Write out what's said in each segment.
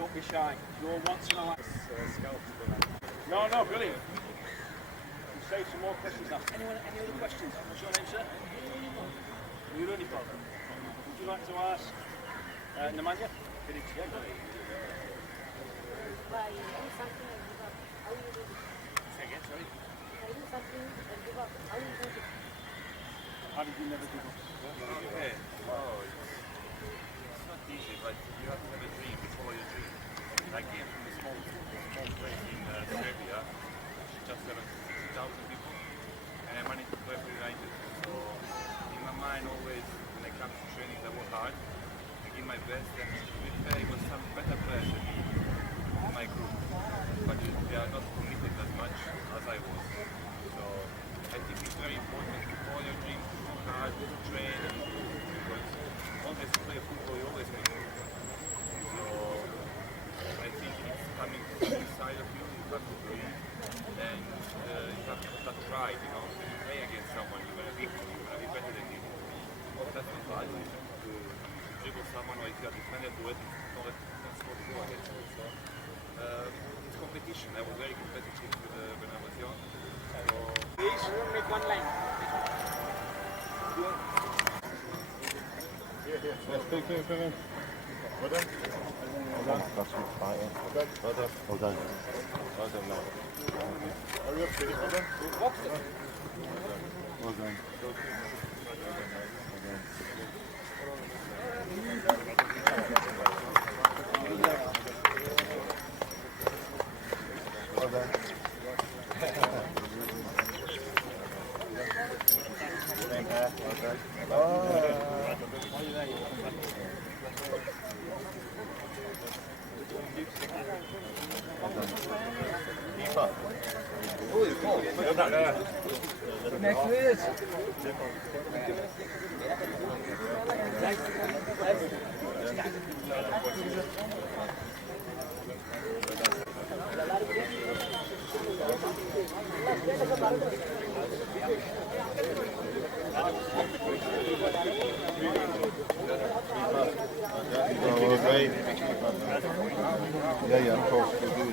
Don't be shy. You're once in a life. No, brilliant. We'll save some more questions now. Any other questions? What's your name, sir? You're only problem. Would you like to ask Nemanja? Say again, sorry. How did you never give up? Okay. Oh, it's not easy, but you have to have a dream, follow your dream. I came from a small place in Serbia, just 60,000 people, and I managed to play for United. So in my mind always, when I come to training, I work hard, I give my best, and with there was some better players than me in my group, but they are not committed as much as I was. So I think it's very important to follow your dreams, to work hard, to train, and because always play football, you always make it. So I think it's coming from inside of you, you have to believe, and you have that pride, you know, when you play against someone, you're going to beat him, you're going to be better than him. That's not bad, to dribble someone, or if you are defender to it, that's what you are against. So it's competition. I was very competitive when I was young. So Please, make one line. Yes, take care, Kevin. Well done. That's good fighting. Well done. Well done. Well done, mate. Hurry up, Steve. Well done. Well done. Well done. Next is. Yeah, of course, we do.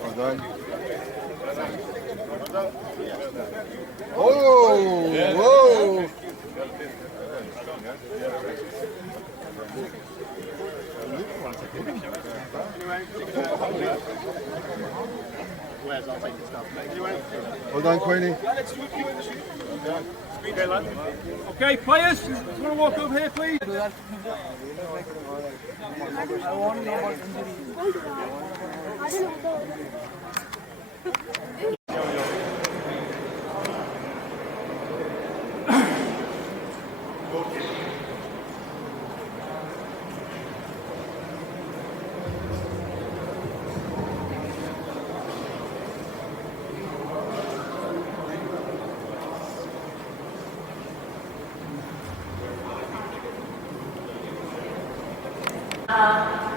Well done. Oh! Whoa! Well done, Queenie. Okay, players, you want to walk over here, please? I want to know about injury.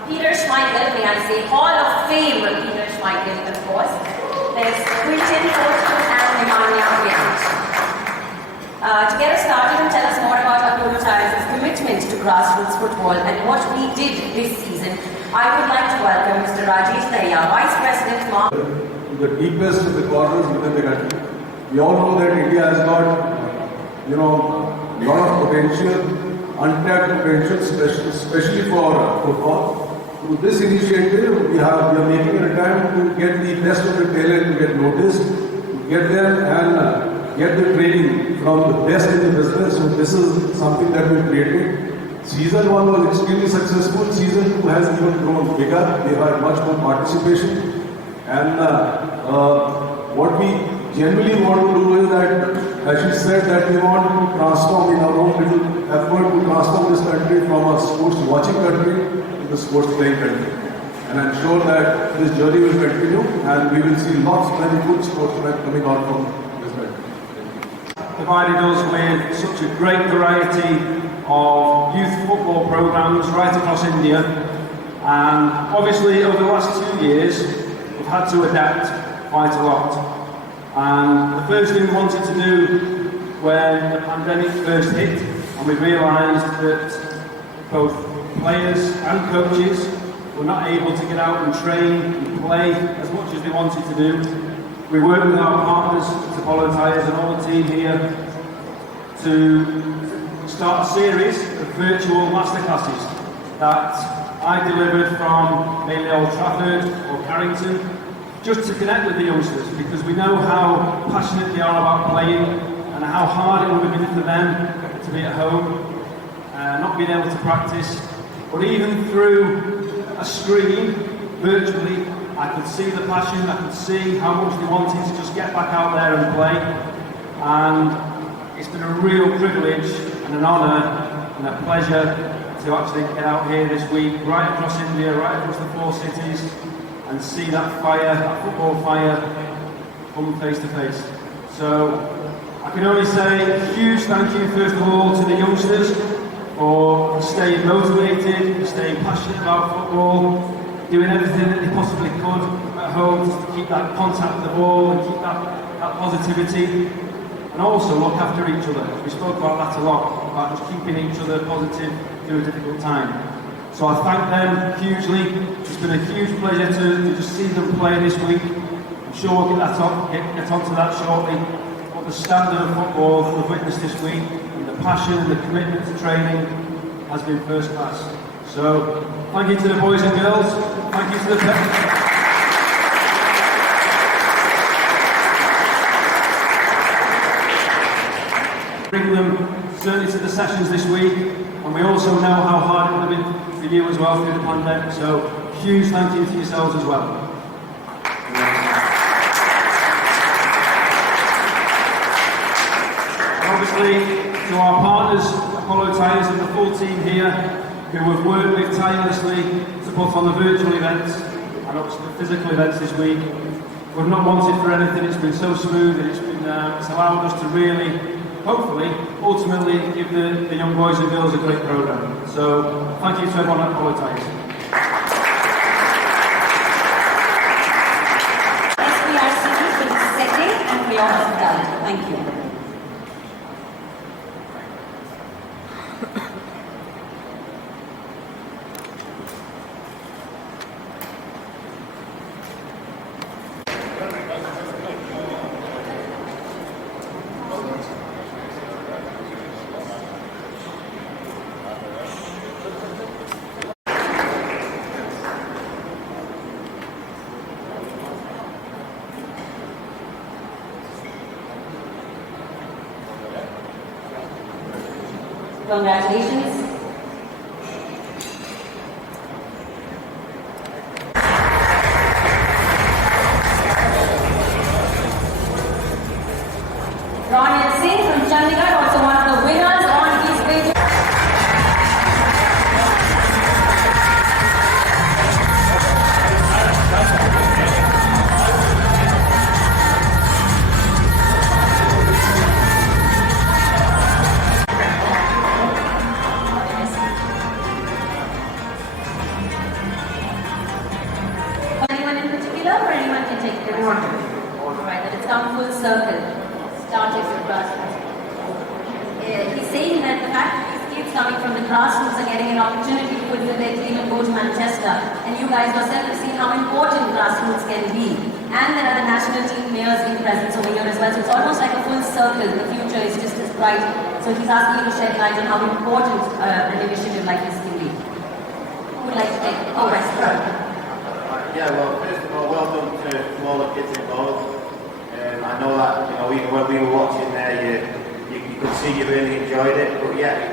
Peter Schmeichel, may I say, Hall of Fame Peter Schmeichel, of course. There's Quinton Fortune and Nemanja Erent. To get us started and tell us more about Apollo Tyres' commitment to grassroots football and what we did this season, I would like to welcome Mr. Rajesh Dahiya, Vice President Marketing. The deepest of the corners within the country. We all know that India has got, a lot of potential, untapped potential, especially for football. Through this initiative, we are making an attempt to get the best of the talent to get noticed, to get them and get the training from the best in the business. So this is something that we created. Season 1 was extremely successful. Season 2 has even grown bigger. We had much more participation. And what we generally want to do is that, as she said, that we want to transform in our own little effort to transform this country from a sports watching country to the sports playing country. And I'm sure that this journey will continue and we will see lots of many good sportsmen coming out from this country. Provided us with such a great variety of youth football programs right across India, and obviously over the last 2 years we've had to adapt quite a lot. And the first thing we wanted to do when the pandemic first hit, and we realised that both players and coaches were not able to get out and train and play as much as they wanted to do. We worked with our partners at Apollo Tyres and all the team here to start a series of virtual masterclasses that I delivered from mainly Old Trafford or Carrington, just to connect with the youngsters, because we know how passionate they are about playing and how hard it would have been for them to be at home, not being able to practice. But even through a screen, virtually, I could see the passion, I could see how much they wanted to just get back out there and play. And it's been a real privilege and an honour and a pleasure to actually get out here this week, right across India, right across the 4 cities, and see that fire, that football fire, come face to face. So I can only say a huge thank you first of all to the youngsters for staying motivated, for staying passionate about football, doing everything that they possibly could at home just to keep that contact with the ball and keep that positivity, and also look after each other. We spoke about that a lot, about just keeping each other positive through a difficult time. So I thank them hugely. It's been a huge pleasure to just see them play this week. I'm sure we'll get onto that shortly. But the standard of football that we've witnessed this week, and the passion and the commitment to training, has been first class. So thank you to the boys and girls. Thank you to the bring them certainly to the sessions this week, and we also know how hard it would have been for you as well through the pandemic, so huge thank you to yourselves as well. And obviously to our partners, Apollo Tyres and the full team here, who have worked with tirelessly to put on the virtual events and obviously the physical events this week. We've not wanted for anything, it's been so smooth, and it's allowed us to really, hopefully, ultimately give the young boys and girls a great programme. So thank you to everyone at Apollo Tyres. SAARC for the second and for your hospitality. Thank you. Congratulations. Ronald Singh from Chandigarh, also one of the winners on his way to Right, that it's come full circle, started with grassroots. He's saying that the fact that these kids coming from the grassroots are getting an opportunity to fulfill their dream and go to Manchester, and you guys yourself have seen how important grassroots can be, and there are the national team players being present over here as well, so it's almost like a full circle. The future is just as bright. So he's asking you to shed light on how important an initiative like this can be. Who would like to take? Oh, West. Yeah, well, first of all, well done to all the kids involved. I know that, even when we were watching there, you could see you really enjoyed it. But yeah,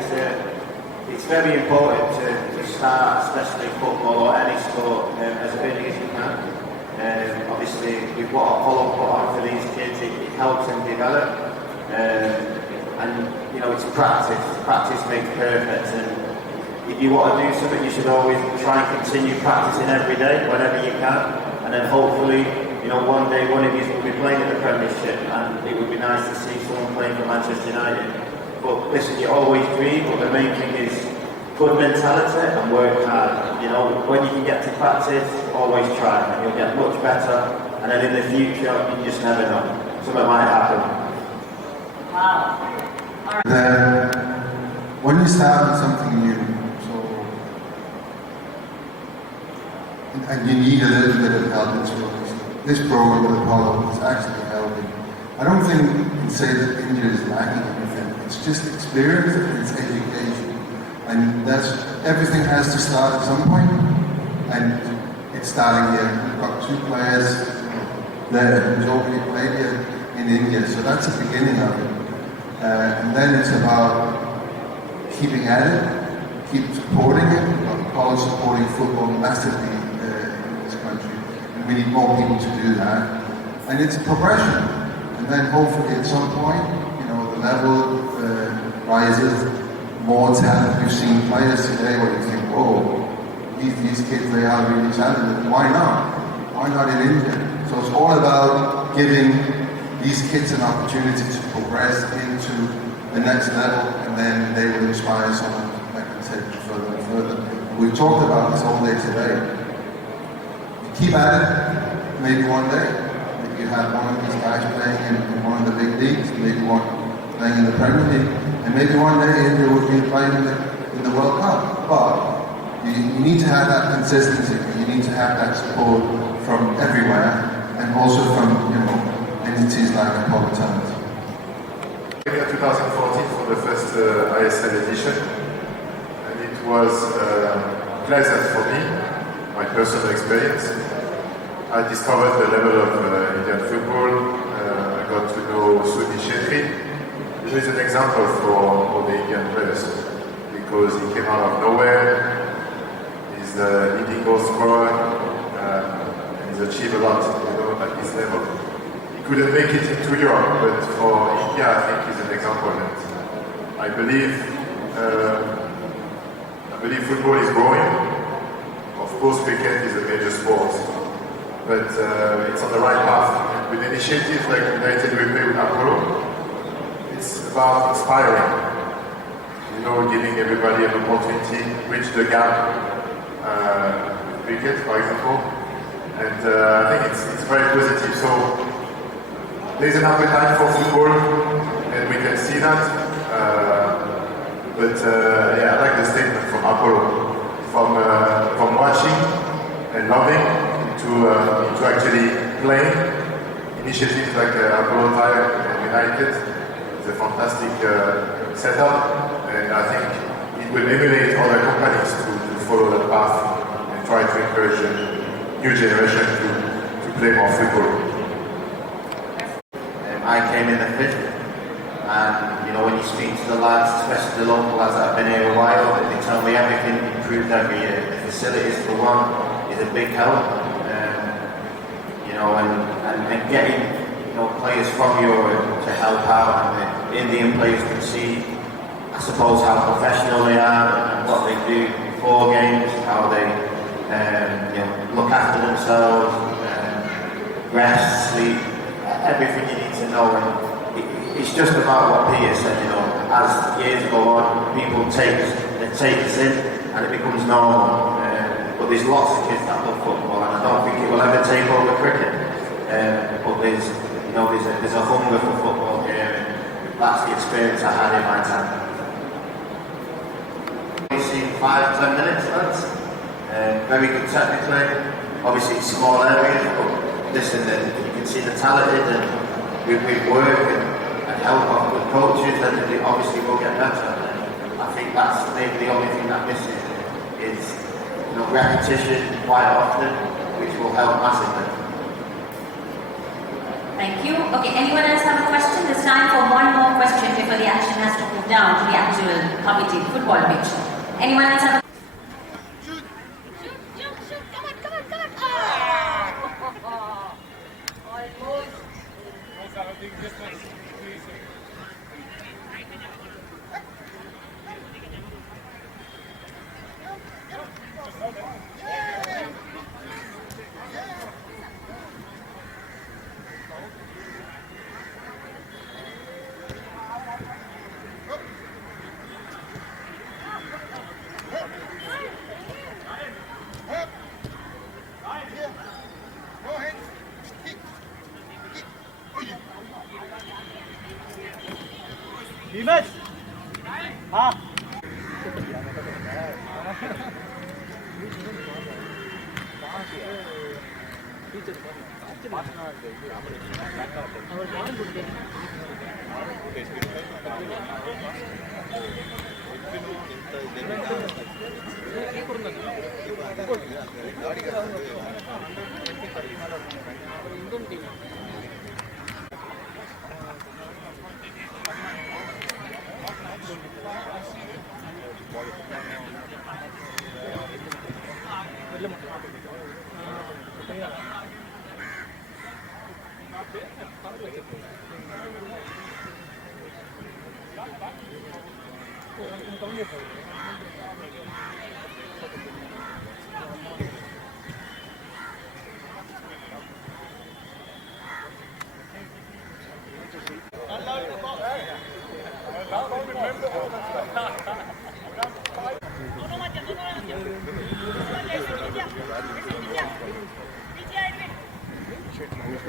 it's very important to start, especially football or any sport, as early as you can. Obviously, with what Apollo put on for these kids, it helps them develop. And it's practice. Practice makes perfect. And if you want to do something, you should always try and continue practicing every day, whenever you can, and then hopefully, one day one of you will be playing in the Premiership, and it would be nice to see someone playing for Manchester United. But listen, you always dream, but the main thing is good mentality and work hard. When you can get to practice, always try, and you'll get much better, and then in the future, you just never know. Something might happen. Wow. All right. When you start with something new, so and you need a little bit of help as well. This program with Apollo is actually helping. I don't think you can say that India is lacking anything. It's just experience and it's education. And everything has to start at some point, and it's starting here. We've got 2 players there who's already played here in India, so that's the beginning of it. And then it's about keeping at it, keep supporting it. Apollo supporting football massively in this country, and we need more people to do that. And it's progression, and then hopefully at some point, the level rises, more talent. We've seen players today where you think, oh, these kids, they are really talented. Why not? Why not in India? So it's all about giving these kids an opportunity to progress into the next level, and then they will inspire someone that can take them further and further. We've talked about this all day today. Keep at it, maybe one day. Maybe you have one of these guys playing in one of the big leagues, maybe one playing in the Premier League, and maybe one day India will be playing in the World Cup. But you need to have that consistency, you need to have that support from everywhere, and also from entities like Apollo Tyres. In 2014 for the first ISL edition, and it was pleasant for me, my personal experience. I discovered the level of Indian football. I got to know Sunil Shetty. He is an example for the Indian players because he came out of nowhere. He's the leading goal scorer and he's achieved a lot, at this level. He couldn't make it into Europe, but for India, I think he's an example. And I believe football is growing. Of course, cricket is a major sport, but it's on the right path. And with initiatives like United We Play with Apollo, it's about inspiring. Giving everybody an opportunity, bridge the gap with cricket, for example. And I think it's very positive. So there's an appetite for football, and we can see that. I like the statement from Apollo, from watching and loving into actually playing. Initiatives like Apollo Tyres and United is a fantastic setup, and I think it will emulate other companies to follow that path and try to encourage a new generation to play more football. I came in the 5th, and when you speak to the lads, especially the local lads that have been here a while, they tell me everything improved every year. The facilities for one is a big help, and getting players from Europe to help out, and the Indian players can see, I suppose, how professional they are and what they do before games, how they look after themselves, rest, sleep, everything you need to know. And it's just about what Peter said, as years go on, people take us in and it becomes normal. But there's lots of kids that love football, and I don't think it will ever take over cricket. But there's a hunger for football here, and that's the experience I had in my time. We've seen 5-10 minutes, lads. Very good technically. Obviously it's small areas, but listen, you can see the talented, and with work and help of good coaches, then they obviously will get better. And I think that's maybe the only thing that misses is repetition quite often, which will help massively. Thank you. Okay, anyone else have a question? There's time for one more question before the action has to move down to the actual committee football pitch. Anyone else have a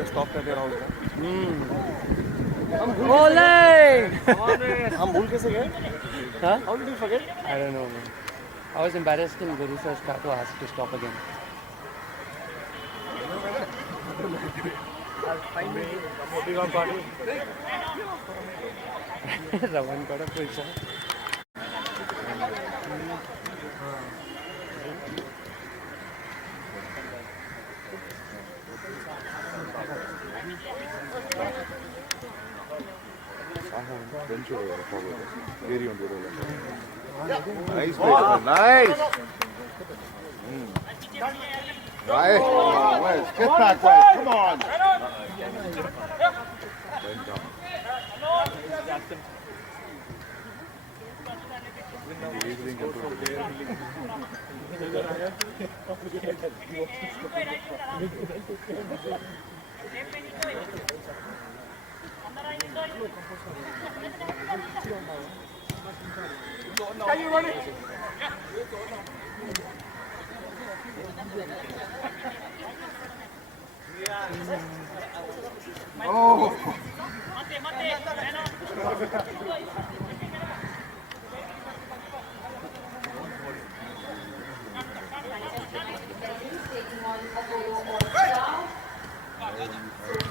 stop करके रहा हूँ हम भूल कैसे गए? Huh? How did you forget? I don't know, man. I was embarrassed in very first start to ask to stop again. Raman got a full shot. Nice, nice. Right. West. Get back, West. Come on. Can you run it? Oh. Taking on Apollo Tyres.